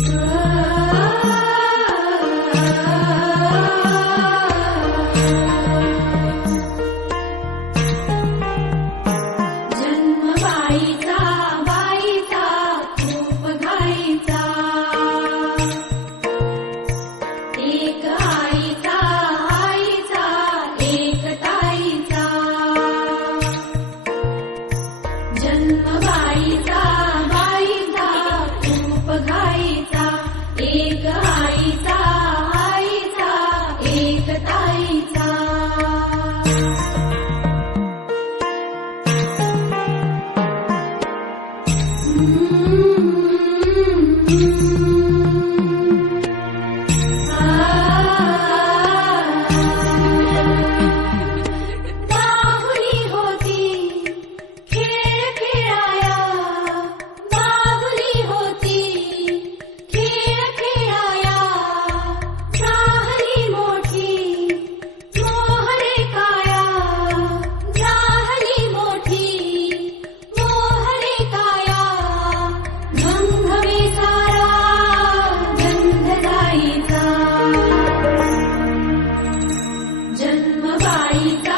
जन्म मायता बूप गायता एक आयता आईता एक ताईता जन्म बाई ीता marica.